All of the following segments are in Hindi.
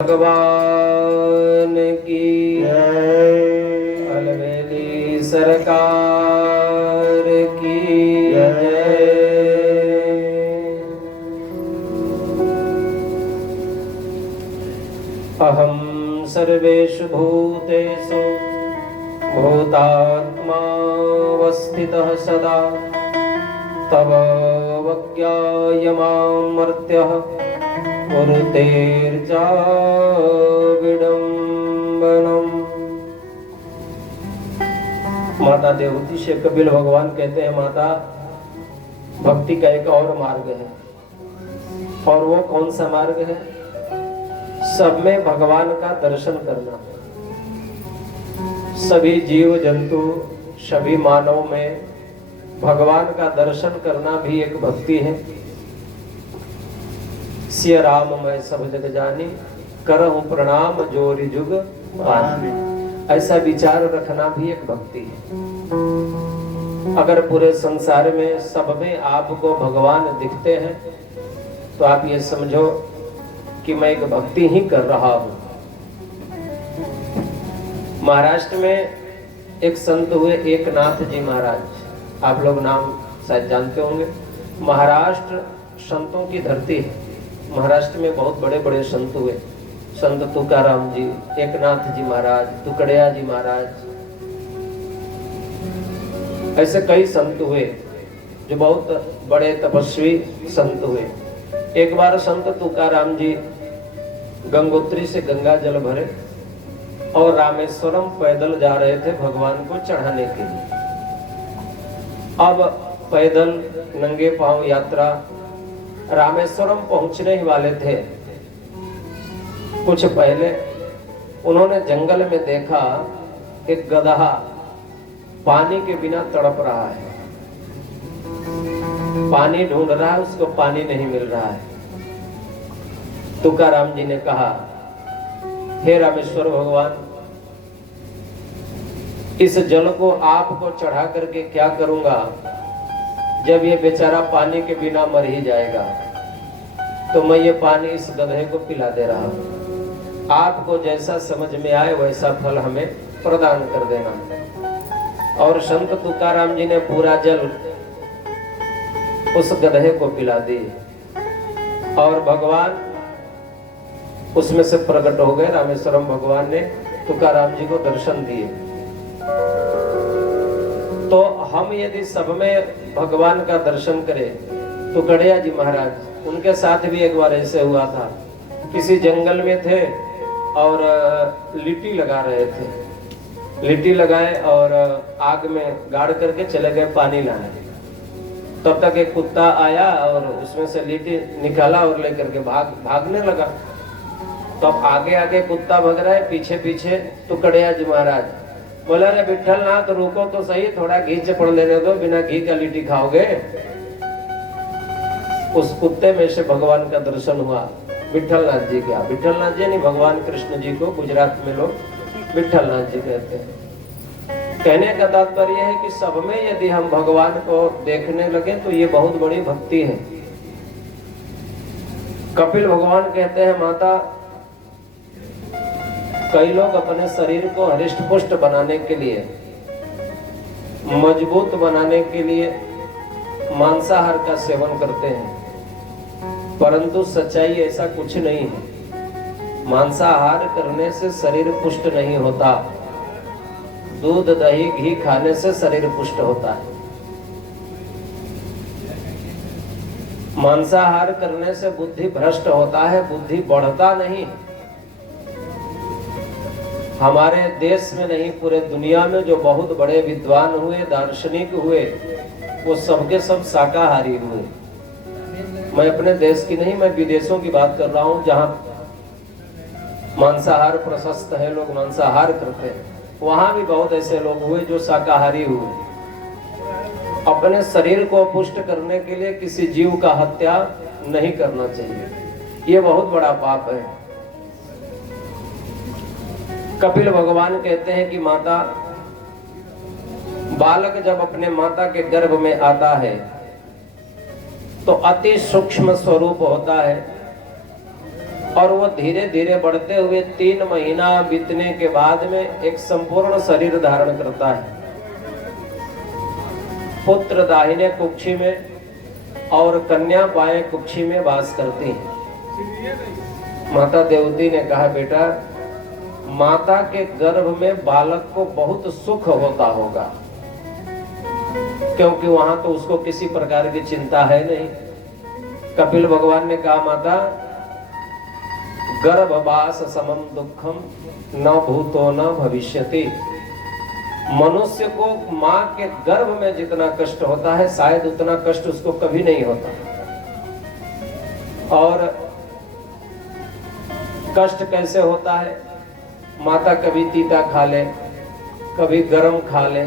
भगवान की जय। अलवेली सरकार की जय। अहम सर्वेषु भूतेषु भूतात्मावस्थितः सदा तव वज्ञायमामर्त्यः विडम्बनम। माता देवती से कपिल भगवान कहते हैं, माता भक्ति का एक और मार्ग है। और वो कौन सा मार्ग है? सब में भगवान का दर्शन करना। सभी जीव जंतु, सभी मानव में भगवान का दर्शन करना भी एक भक्ति है। सिया राम मैं सब जग जानी, करहूं प्रणाम जोरि जुग पानी। ऐसा विचार रखना भी एक भक्ति है। अगर पूरे संसार में सब में आपको भगवान दिखते हैं तो आप ये समझो कि मैं एक भक्ति ही कर रहा हूं। महाराष्ट्र में एक संत हुए, एकनाथ जी महाराज। आप लोग नाम शायद जानते होंगे। महाराष्ट्र संतों की धरती है। महाराष्ट्र में बहुत बड़े बड़े संत हुए। संत तुकाराम जी, एकनाथ जी महाराज, तुकड़िया जी महाराज, ऐसे कई संत हुए जो बहुत बड़े तपस्वी संत हुए। एक बार संत तुकाराम जी गंगोत्री से गंगा जल भरे और रामेश्वरम पैदल जा रहे थे भगवान को चढ़ाने के लिए। अब पैदल नंगे पांव यात्रा रामेश्वरम पहुंचने ही वाले थे। कुछ पहले उन्होंने जंगल में देखा एक गदहा पानी के बिना तड़प रहा है। पानी ढूंढ रहा है, उसको पानी नहीं मिल रहा है। तुकाराम जी ने कहा, हे रामेश्वर भगवान, इस जल को आपको चढ़ा करके क्या करूंगा जब ये बेचारा पानी के बिना मर ही जाएगा। तो मैं ये पानी इस गधे को पिला दे रहा हूं। आपको जैसा समझ में आए वैसा फल हमें प्रदान कर देना। और संत तुकाराम जी ने पूरा जल उस गधे को पिला दी और भगवान उसमें से प्रकट हो गए। रामेश्वरम भगवान ने तुकाराम जी को दर्शन दिए। तो हम यदि सब में भगवान का दर्शन करें, तो गड़िया जी महाराज, उनके साथ भी एक बार ऐसे हुआ था। किसी जंगल में थे और लिट्टी लगा रहे थे। लिट्टी लगाए और आग में गाड़ करके चले गए पानी लाने। तब तक एक कुत्ता आया और उसमें से लिट्टी निकाला और लेकर के भागने लगा। तब आगे आगे कुत्ता भाग रहा है, पीछे पीछे तुकड़िया जी महाराज। बोला, रे विठल ना तो रुको तो सही, थोड़ा घी चपड़ लेने दो, बिना घी का लिट्टी खाओगे। उस कुत्ते में से भगवान का दर्शन हुआ। विठलनाथ जी क्या, विठलनाथ जी नहीं, भगवान कृष्ण जी को गुजरात में लोग विठलनाथ जी कहते हैं। कहने का तात्पर्य है कि सब में यदि हम भगवान को देखने लगे तो ये बहुत बड़ी भक्ति है। कपिल भगवान कहते हैं, माता कई लोग अपने शरीर को हृष्ट पुष्ट बनाने के लिए, मजबूत बनाने के लिए मांसाहार का सेवन करते हैं, परंतु सच्चाई ऐसा कुछ नहीं है। मांसाहार करने से शरीर पुष्ट नहीं होता। दूध दही घी खाने से शरीर पुष्ट होता है। मांसाहार करने से बुद्धि भ्रष्ट होता है, बुद्धि बढ़ता नहीं। हमारे देश में नहीं, पूरे दुनिया में जो बहुत बड़े विद्वान हुए, दार्शनिक हुए, वो सबके सब शाकाहारी हुए। मैं अपने देश की नहीं, मैं विदेशों की बात कर रहा हूँ, जहाँ मांसाहार प्रशस्त है, लोग मांसाहार करते हैं। वहां भी बहुत ऐसे लोग हुए जो शाकाहारी हुए। अपने शरीर को पुष्ट करने के लिए किसी जीव का हत्या नहीं करना चाहिए, ये बहुत बड़ा पाप है। कपिल भगवान कहते हैं कि माता, बालक जब अपने माता के गर्भ में आता है तो अति सूक्ष्म स्वरूप होता है और वो धीरे धीरे बढ़ते हुए 3 महीना बीतने के बाद में एक संपूर्ण शरीर धारण करता है। पुत्र दाहिने कुक्षी में और कन्या बाएं कुक्षी में वास करती है। माता देवती ने कहा, बेटा माता के गर्भ में बालक को बहुत सुख होता होगा, क्योंकि वहां तो उसको किसी प्रकार की चिंता है नहीं। कपिल भगवान ने कहा, माता गर्भवास समम दुखम न भूतो न भविष्यति। मनुष्य को मां के गर्भ में जितना कष्ट होता है शायद उतना कष्ट उसको कभी नहीं होता। और कष्ट कैसे होता है? माता कभी तीता खा ले, कभी गरम खा ले,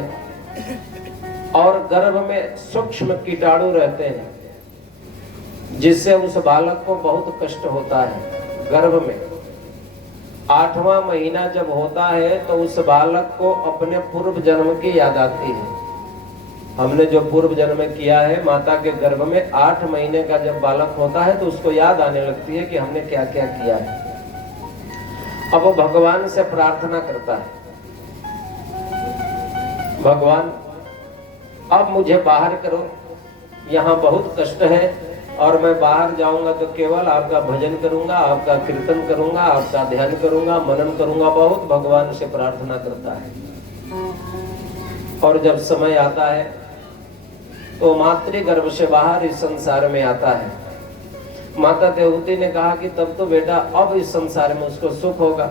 और गर्भ में सूक्ष्म कीटाणु रहते हैं जिससे उस बालक को बहुत कष्ट होता है। गर्भ में 8वां महीना जब होता है तो उस बालक को अपने पूर्व जन्म की याद आती है। हमने जो पूर्व जन्म किया है, माता के गर्भ में 8 महीने का जब बालक होता है तो उसको याद आने लगती है कि हमने क्या क्या किया है। अब वो भगवान से प्रार्थना करता है, भगवान अब मुझे बाहर करो, यहाँ बहुत कष्ट है और मैं बाहर जाऊंगा तो केवल आपका भजन करूंगा, आपका कीर्तन करूंगा, आपका ध्यान करूंगा, मनन करूंगा। बहुत भगवान से प्रार्थना करता है। और जब समय आता है तो मातृगर्भ से बाहर इस संसार में आता है। माता देवती ने कहा कि तब तो बेटा अब इस संसार में उसको सुख होगा।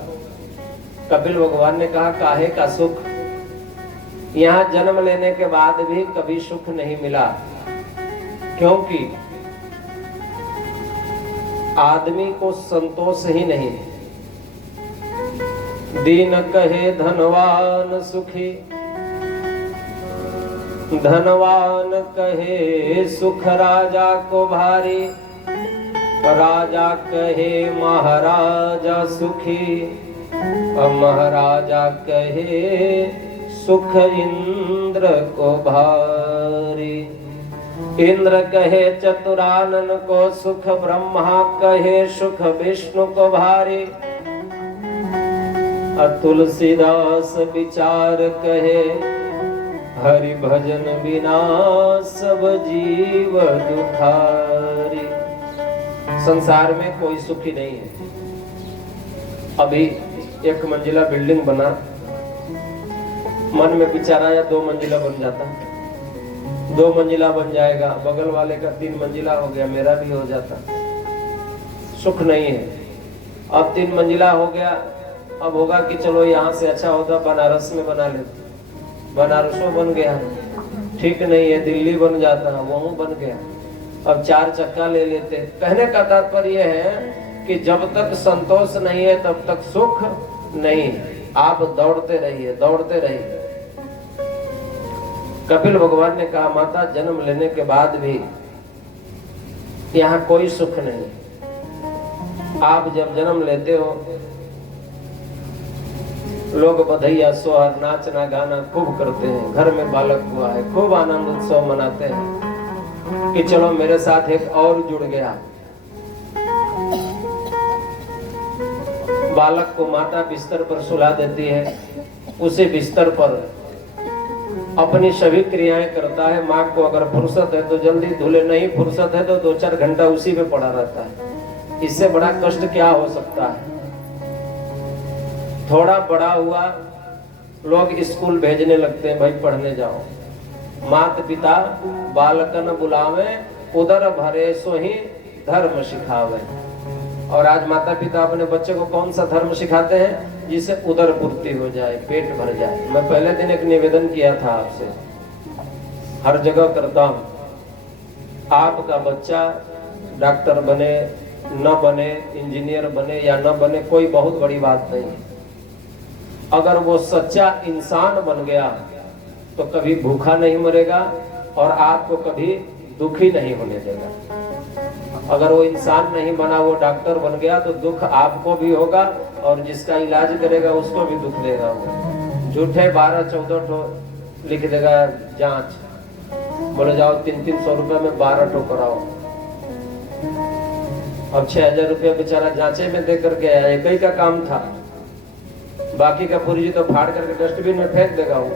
कपिल भगवान ने कहा, काहे का सुख? यहाँ जन्म लेने के बाद भी कभी सुख नहीं मिला, क्योंकि आदमी को संतोष ही नहीं। दीन कहे धनवान सुखी, धनवान कहे सुख राजा को भारी, राजा कहे महाराजा सुखी, महाराजा कहे सुख इंद्र को भारी। इंद्र कहे चतुरानन को सुख, ब्रह्मा कहे सुख विष्णु को भारी। तुलसीदास विचार कहे हरि भजन बिना सब जीव दुखारी। संसार में कोई सुखी नहीं है। अभी 1 मंजिला बिल्डिंग बना, मन में विचार आया 2 मंजिला बन जाता, 2 मंजिला बन जाएगा, बगल वाले का 3 मंजिला हो गया, मेरा भी हो जाता। सुख नहीं है। अब 3 मंजिला हो गया, अब होगा कि चलो यहाँ से अच्छा होता बनारस में बना लेते, बनारसों बन गया, ठीक नहीं है, दिल्ली बन जाता, वहाँ बन गया। अब 4 चक्का ले लेते। कहने का तात्पर्य है कि जब तक संतोष नहीं है तब तक सुख नहीं। आप दौड़ते रहिए, दौड़ते रहिए। कपिल भगवान ने कहा, माता जन्म लेने के बाद भी यहाँ कोई सुख नहीं। आप जब जन्म लेते हो लोग बधैया सोहर नाचना गाना खूब करते हैं, घर में बालक हुआ है, खूब आनंद उत्सव मनाते हैं कि चलो मेरे साथ एक और जुड़ गया। बालक को माता बिस्तर पर सुला देती है, उसी बिस्तर पर अपनी सभी क्रियाएं करता है। माँ को अगर फुर्सत है तो जल्दी धुले, नहीं फुर्सत है तो 2-4 घंटा उसी में पड़ा रहता है। इससे बड़ा कष्ट क्या हो सकता है? थोड़ा बड़ा हुआ लोग स्कूल भेजने लगते हैं, भाई पढ़ने जाओ। माता पिता बालकन बुलावे, उदर भरे सो ही धर्म सिखावे। और आज माता पिता अपने बच्चे को कौन सा धर्म सिखाते हैं? जिससे उदर पूर्ति हो जाए, पेट भर जाए। मैं पहले दिन एक निवेदन किया था आपसे, हर जगह करता हूँ, आपका बच्चा डॉक्टर बने न बने, इंजीनियर बने या न बने, कोई बहुत बड़ी बात नहीं। अगर वो सच्चा इंसान बन गया तो कभी भूखा नहीं मरेगा और आपको कभी दुखी नहीं होने देगा। अगर वो इंसान नहीं बना, वो डॉक्टर बन गया तो दुख आपको भी होगा और जिसका इलाज करेगा उसको भी दुख देगा। वो झूठे 12-14 ठो लिख देगा जांच, बोले जाओ 300-300 रुपए में 12 ठो कराओ। अब 6,000 रुपया बेचारा जांचे में दे करके आया, एक ही का काम था, बाकी का पूरी जी तो फाड़ करके डस्टबिन में फेंक देगा वो।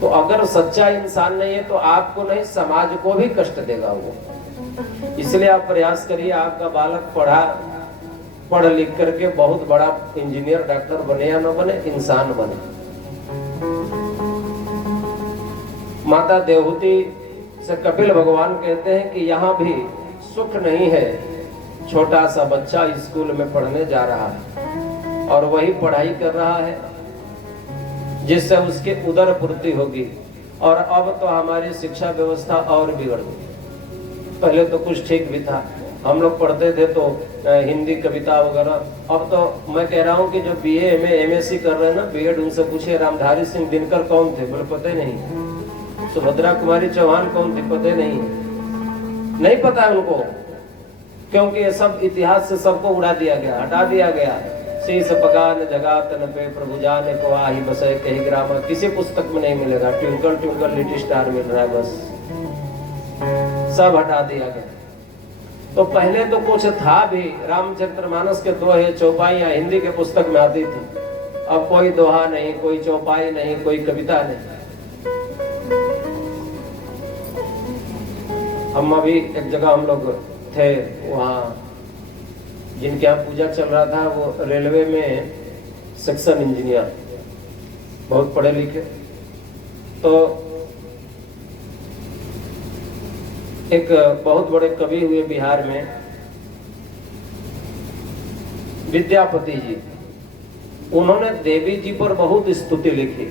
तो अगर सच्चा इंसान नहीं है तो आपको नहीं समाज को भी कष्ट देगा वो। इसलिए आप प्रयास करिए आपका बालक पढ़ लिख करके बहुत बड़ा इंजीनियर डॉक्टर बने या न बने, इंसान बने। माता देवहूति से कपिल भगवान कहते हैं कि यहाँ भी सुख नहीं है। छोटा सा बच्चा स्कूल में पढ़ने जा रहा है और वही पढ़ाई कर रहा है जिससे उसकी उदर पूर्ति होगी। और अब तो हमारी शिक्षा व्यवस्था और बिगड़ गई। पहले तो कुछ ठीक भी था, हम लोग पढ़ते थे तो हिंदी कविता वगैरह। अब तो मैं कह रहा हूँ कि जो BA MA MSc कर रहे हैं ना, B.Ed, उनसे पूछे रामधारी सिंह दिनकर कौन थे, बोले पता ही नहीं। सुभद्रा कुमारी चौहान कौन थी, पता ही नहीं पता है उनको, क्योंकि ये सब इतिहास से सबको उड़ा दिया गया, हटा दिया गया। शीश पगान जगा तन पे प्रभु जाने को आही बसे कही ग्राम, किसी पुस्तक में नहीं मिलेगा। ट्विंकल ट्विंकल लिटिल स्टार मिल रहा है, बस सब हटा दिया गया। तो पहले तो कुछ था भी, रामचरितमानस के दोहे चौपाइयां हिंदी के पुस्तक में आती थी। अब कोई दोहा नहीं, कोई चौपाई नहीं, कोई कविता नहीं। हम अभी एक जगह हम लोग थे, वहाँ जिनके यहाँ पूजा चल रहा था वो रेलवे में सेक्शन इंजीनियर, बहुत पढ़े लिखे। तो एक बहुत बड़े कवि हुए बिहार में, विद्यापति जी, उन्होंने देवी जी पर बहुत स्तुति लिखी।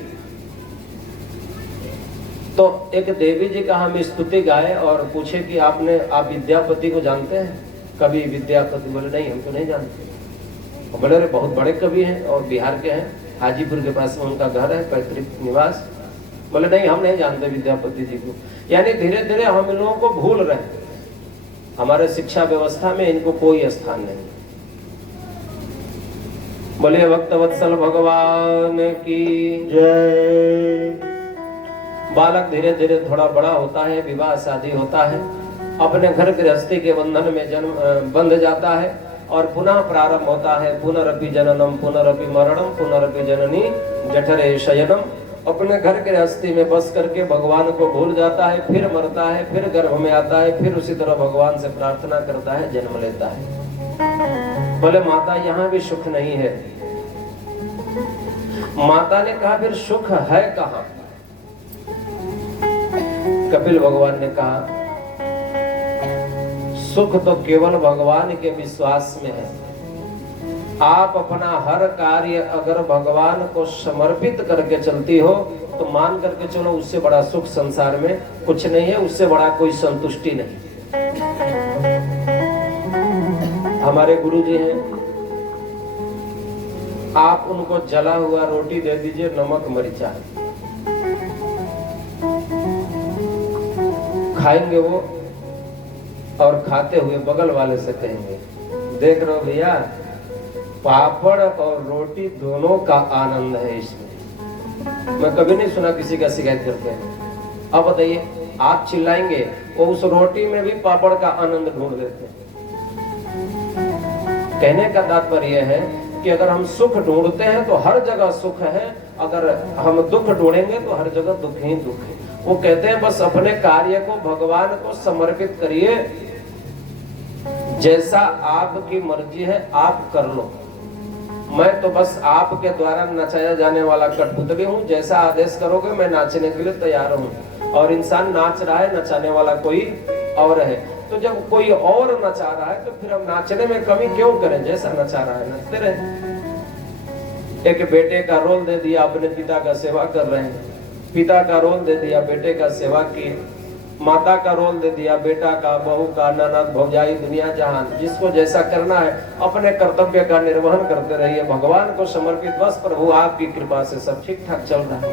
तो एक देवी जी का हम स्तुति गाए और पूछे कि आप विद्यापति को जानते हैं? कवि विद्यापति? बोले नहीं, हम तो नहीं जानते। बोले अरे बहुत बड़े कवि हैं और बिहार के हैं, हाजीपुर के पास में उनका घर है, पैतृक निवास। बोले नहीं, हम नहीं जानते विद्यापति जी को। यानी धीरे धीरे हम इन लोगों को भूल रहे हैं, हमारे शिक्षा व्यवस्था में इनको कोई स्थान नहीं। बोले भक्तवत्सल भगवान की जय। बालक धीरे धीरे थोड़ा बड़ा होता है, विवाह शादी होता है, अपने घर गृहस्थी के बंधन में जन्म बंध जाता है और पुनः प्रारंभ होता है पुनरपि जननम पुनरपि मरणम पुनरपि जननी जठरे शयनम। अपने घर गृहस्थी में बस करके भगवान को भूल जाता है, फिर मरता है, फिर गर्भ में आता है, फिर उसी तरह भगवान से प्रार्थना करता है, जन्म लेता है। बोले माता यहाँ भी सुख नहीं है। माता ने कहा फिर सुख है कहाँ? कपिल भगवान ने कहा सुख तो केवल भगवान के विश्वास में है। आप अपना हर कार्य अगर भगवान को समर्पित करके चलती हो तो मान करके चलो, उससे बड़ा सुख संसार में कुछ नहीं है, उससे बड़ा कोई संतुष्टि नहीं। हमारे गुरु जी हैं, आप उनको जला हुआ रोटी दे दीजिए, नमक मरिचा, खाएंगे वो और खाते हुए बगल वाले से कहेंगे देख रहे हो भैया, पापड़ और रोटी दोनों का आनंद है इसमें। मैं कभी नहीं सुना किसी का शिकायत करते हैं। अब बताइए, आप चिल्लाएंगे, वो उस रोटी में भी पापड़ का आनंद ढूंढ लेते हैं। कहने का तात्पर्य है कि अगर हम सुख ढूंढते हैं तो हर जगह सुख है, अगर हम दुख ढूंढेंगे तो हर जगह दुख ही दुख है। वो कहते हैं बस अपने कार्य को भगवान को समर्पित करिए, जैसा आपकी मर्जी है आप कर लो। मैं तो बस आपके द्वारा नचाया जाने वाला कठपुतली हूँ, जैसा आदेश करोगे मैं नाचने के लिए तैयार हूँ। और इंसान नाच रहा है, नचाने वाला कोई और है। तो जब कोई और नचा रहा है तो फिर हम नाचने में कमी क्यों करें? जैसा नचा रहा है नचते रहे। एक बेटे का रोल दे दिया, अपने पिता का सेवा कर रहे हैं। पिता का रोल दे दिया, बेटे का सेवा की। माता का रोल दे दिया, बेटा का, बहू का, ननद, भौजाई, दुनिया जहान, जिसको जैसा करना है अपने कर्तव्य का निर्वहन करते रहिए, भगवान को समर्पित। बस प्रभु आपकी कृपा से सब ठीक ठाक चल रहा है।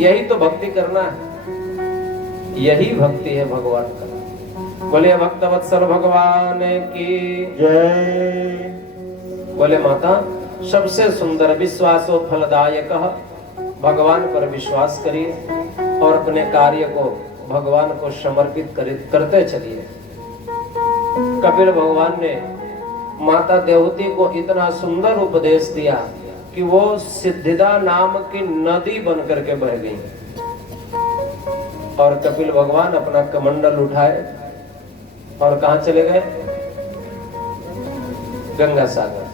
यही तो भक्ति करना है, यही भक्ति है भगवान का। बोले भक्तवत्सल भगवान की जय। बोले माता सबसे सुंदर विश्वासो फलदायक, भगवान पर विश्वास करिए और अपने कार्य को भगवान को समर्पित करते चलिए। कपिल भगवान ने माता देवती को इतना सुंदर उपदेश दिया कि वो सिद्धिदा नाम की नदी बन करके बह गई। और कपिल भगवान अपना कमंडल उठाए और कहां चले गए? गंगा सागर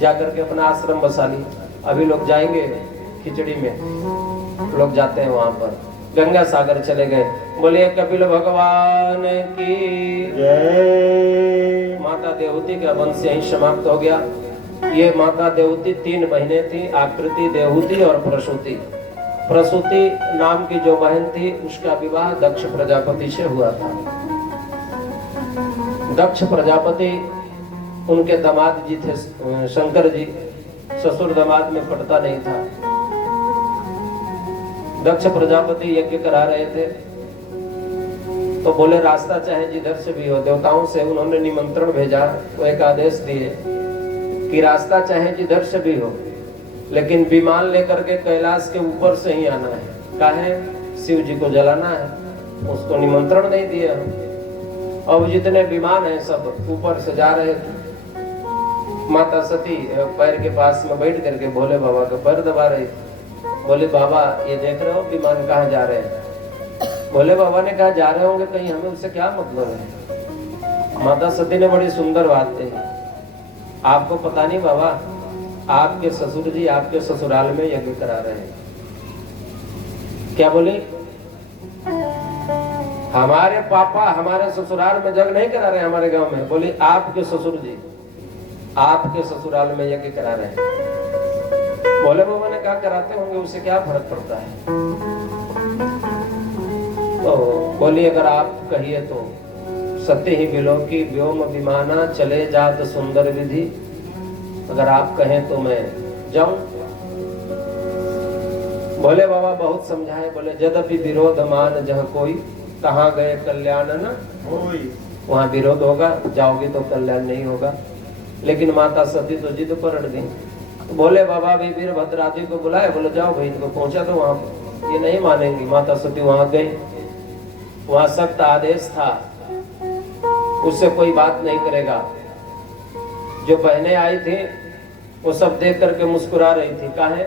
जाकर के अपना आश्रम बसा लिया। अभी लोग जाएंगे खिचड़ी में, लोग जाते हैं वहां पर, गंगा सागर चले गए। बोलिए कपिल भगवान की जय। माता देवती का वंश यहीं समाप्त हो गया। ये माता देवती 3 बहनें थी, आकृति, देवहूति और प्रसूति। प्रसूति नाम की जो बहन थी उसका विवाह दक्ष प्रजापति से हुआ था। दक्ष प्रजापति उनके दामाद जी थे शंकर जी, ससुर दामाद में पटता नहीं था। दक्ष प्रजापति यज्ञ करा रहे थे तो बोले रास्ता चाहे जिधर से भी हो, देवताओं से उन्होंने निमंत्रण भेजा, वो एक आदेश दिए कि रास्ता चाहे जिधर से भी हो, लेकिन विमान लेकर के कैलाश के ऊपर से ही आना है। काहे? शिव जी को जलाना है, उसको निमंत्रण नहीं दिया। अब जितने विमान हैं सब ऊपर से जा रहे थे। माता सती पैर के पास में बैठ करके भोले बाबा का पैर दबा रही थी। बोले बाबा ये देख रहे हो विमान कहाँ जा रहे हैं? भोले बाबा ने कहा जा रहे होंगे कहीं, हमें उससे क्या मतलब है। माता सती ने बड़ी सुंदर बात कही, आपको पता नहीं बाबा, आपके ससुर जी आपके ससुराल में यज्ञ करा रहे हैं। क्या बोली? हमारे पापा हमारे ससुराल में यज्ञ नहीं करा रहे हमारे गांव में। बोली आपके ससुर जी आपके ससुराल में यज्ञ करा रहे हैं। भोले बाबा ने कहा कराते होंगे, उससे क्या फर्क पड़ता है। तो बोली अगर आप कहिए तो सत्य ही बिलो की व्योम विमाना चले जात सुंदर विधि, अगर आप कहें तो मैं जाऊं। भोले बाबा बहुत समझाए, बोले यद्यपि विरोध मान जह कोई, कहाँ गए कल्याण न होई। वहां विरोध होगा, जाओगे तो कल्याण नहीं होगा। लेकिन माता सती तो जिद पर अड़ गई। तो भोले बाबा भी वीरभद्र आदि को बुलाए, बोले जाओ भाई इनको पहुंचा दो वहां पर। ये नहीं मानेंगी। माता सती वहां गई, वहां सख्त आदेश था, उससे कोई बात नहीं करेगा। जो बहनें आई थी वो सब देख करके मुस्कुरा रही थी। काहे?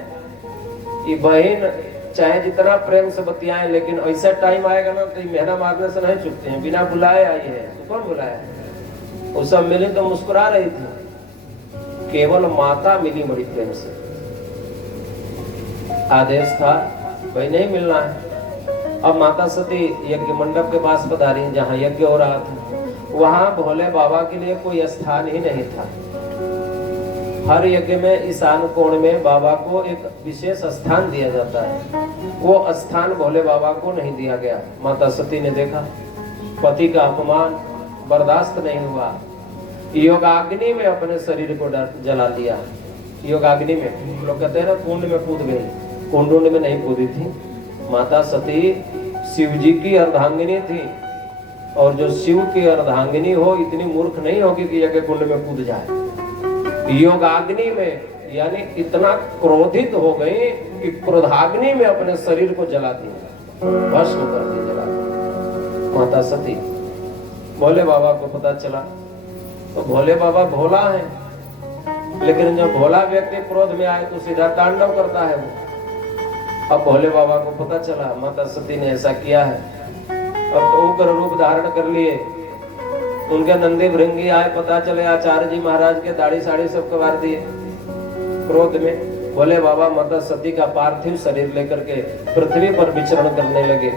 ये बहन चाहे जितना प्रेम से बतियाए, लेकिन ऐसा टाइम आएगा ना तो मेहना मारने से नहीं चुकते हैं। बिना बुलाए आई है तो कौन बुलाया है? वो सब मिली तो मुस्कुरा रही थी, केवल माता मिली बड़ी प्रेम से। आदेश था भाई नहीं मिलना है। अब माता सती यज्ञ मंडप के पास पधारी, जहाँ यज्ञ हो रहा था। वहां भोले बाबा के लिए कोई स्थान ही नहीं था। हर यज्ञ में ईशान कोण में बाबा को एक विशेष स्थान दिया जाता है, वो स्थान भोले बाबा को नहीं दिया गया। माता सती ने देखा पति का अपमान बर्दाश्त नहीं हुआ, योगाग्नि में अपने शरीर को जला दिया। योगाग्नि में, लोग कहते हैं ना कुंड में कूद गई, कुंड में नहीं कूदी थी। माता सती शिव जी की अर्धांगिनी थी, और जो शिव की अर्धांगिनी हो इतनी मूर्ख नहीं होगी कि यज्ञ कुंड में कूद जाए। योगाग्नि में, यानी इतना क्रोधित हो गई कि क्रोधाग्नि में अपने शरीर को जला दिया, भस्म कर दिया, जला दिया माता सती। भोले बाबा को पता चला तो भोले बाबा भोला है, लेकिन जब भोला व्यक्ति क्रोध में आए तो सीधा तांडव करता है वो। अब भोले बाबा को पता चला माता सती ने ऐसा किया है। अब तो उग्र रूप धारण कर लिए, उनके नंदी भृंगी आए, पता चले आचार्य जी महाराज के दाढ़ी साड़ी सब कबार दिए। क्रोध में भोले बाबा माता सती का पार्थिव शरीर लेकर के पृथ्वी पर विचरण करने लगे।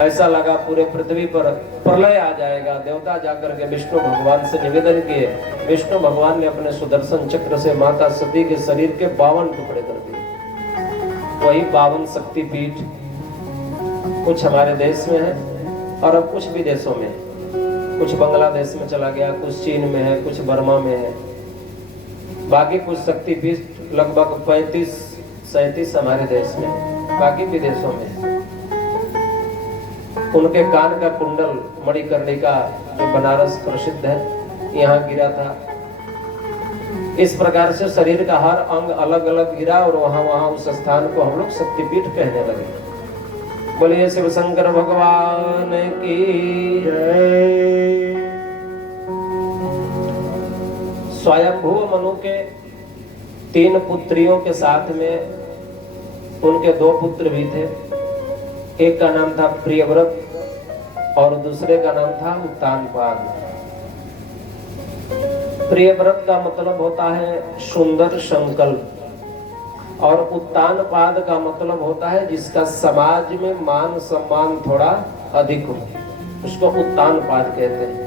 ऐसा लगा पूरे पृथ्वी पर प्रलय आ जाएगा। देवता जाकर के विष्णु भगवान से निवेदन किए। विष्णु भगवान ने अपने सुदर्शन चक्र से माता सती के शरीर के 52 टुकड़े कर दिए। वही 52 शक्तिपीठ कुछ हमारे देश में है और अब कुछ भी देशों में, कुछ बांग्लादेश में चला गया, कुछ चीन में है, कुछ बर्मा में है, बाकी कुछ शक्तिपीठ लगभग 35-37 हमारे देश में, बाकी विदेशों में। उनके कान का कुंडल मणिकर्णिका जो बनारस प्रसिद्ध है, यहाँ गिरा था। इस प्रकार से शरीर का हर अंग अलग अलग गिरा और वहां उस स्थान को हम लोग शक्तिपीठ कहने लगे। बोलिए शिव शंकर भगवान की जय। स्वयंभू मनु के 3 पुत्रियों के साथ में उनके 2 पुत्र भी थे। एक का नाम था प्रियव्रत और दूसरे का नाम था उत्तानपाद। प्रियव्रत का मतलब होता है सुंदर संकल्प और उत्तानपाद का मतलब होता है जिसका समाज में मान सम्मान थोड़ा अधिक हो, उसको उत्तानपाद कहते हैं।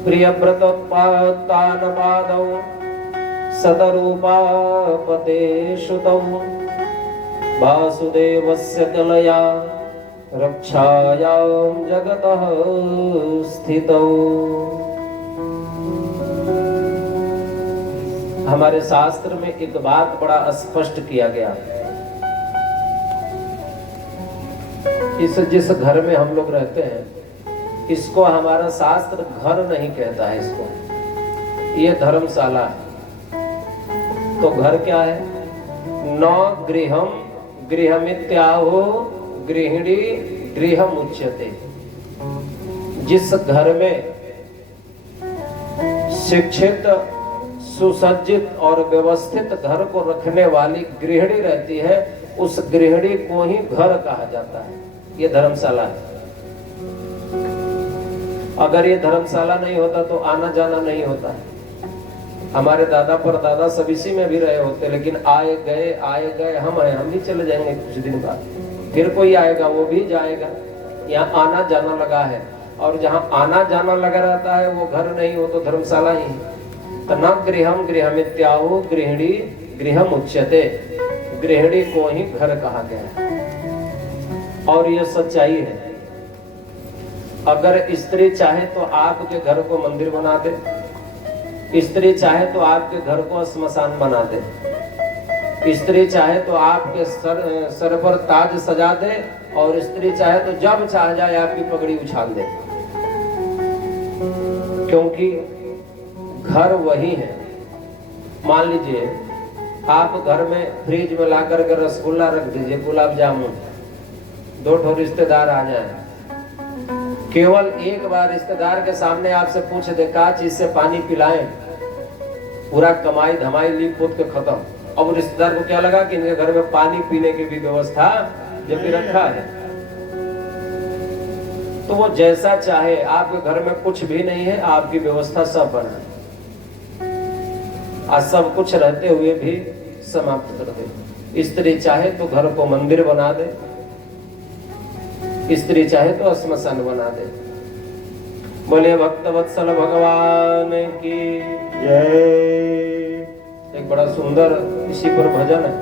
प्रियव्रत उत्तानपादौ सतरूपापते सुतौ वासुदेवस्य कलया रक्षायां जगतः स्थितौ। हमारे शास्त्र में एक बात बड़ा स्पष्ट किया गया, जिस घर में हम लोग रहते हैं इसको हमारा शास्त्र घर नहीं कहता है, इसको ये धर्मशाला है। तो घर क्या है? न गृहम गृहमित्याहो गृहिणी गृहम उच्यते। जिस घर में शिक्षित सुसज्जित और व्यवस्थित घर को रखने वाली गृहिणी रहती है उस गृहिणी को ही घर कहा जाता है। ये धर्मशाला है। अगर ये धर्मशाला नहीं होता तो आना जाना नहीं होता है। हमारे दादा परदादा सब इसी में भी रहे होते, लेकिन आए गए हम हैं, हम भी चले जाएंगे कुछ दिन बाद, फिर कोई आएगा वो भी जाएगा। यहाँ आना जाना लगा है और जहाँ आना जाना लगा रहता है वो घर नहीं हो तो धर्मशाला ही है। तो न गृहम गृहमित्याहो गृहिणी गृहम उच्यते, गृहिणी को ही घर कहा गया है। और यह सच्चाई है। अगर स्त्री चाहे तो आपके घर को मंदिर बना दे, स्त्री चाहे तो आपके घर को श्मशान बना दे, स्त्री चाहे तो आपके सर पर ताज सजा दे और स्त्री चाहे तो जब चाह जाए आपकी पगड़ी उछाल दे, क्योंकि घर वही है। मान लीजिए आप घर में फ्रिज में ला करके रसगुल्ला रख दीजिए, गुलाब जामुन, 2 ठो रिश्तेदार आ जाए, केवल एक बार रिश्तेदार के सामने आपसे पूछ दे का चीज से पानी पिलाएं, पूरा कमाई धमाई लीप पोत के खत्म। अब रिश्तेदार को क्या लगा कि इनके घर में पानी पीने की भी व्यवस्था जब भी रखा है। तो वो जैसा चाहे, आपके घर में कुछ भी नहीं है, आपकी व्यवस्था सब बना है, आज सब कुछ रहते हुए भी समाप्त कर दे। स्त्री चाहे तो घर को मंदिर बना दे, स्त्री चाहे तो श्मशान बना दे। बोले भक्तवत्सल भगवान की जय। एक बड़ा सुंदर इसी पर भजन है।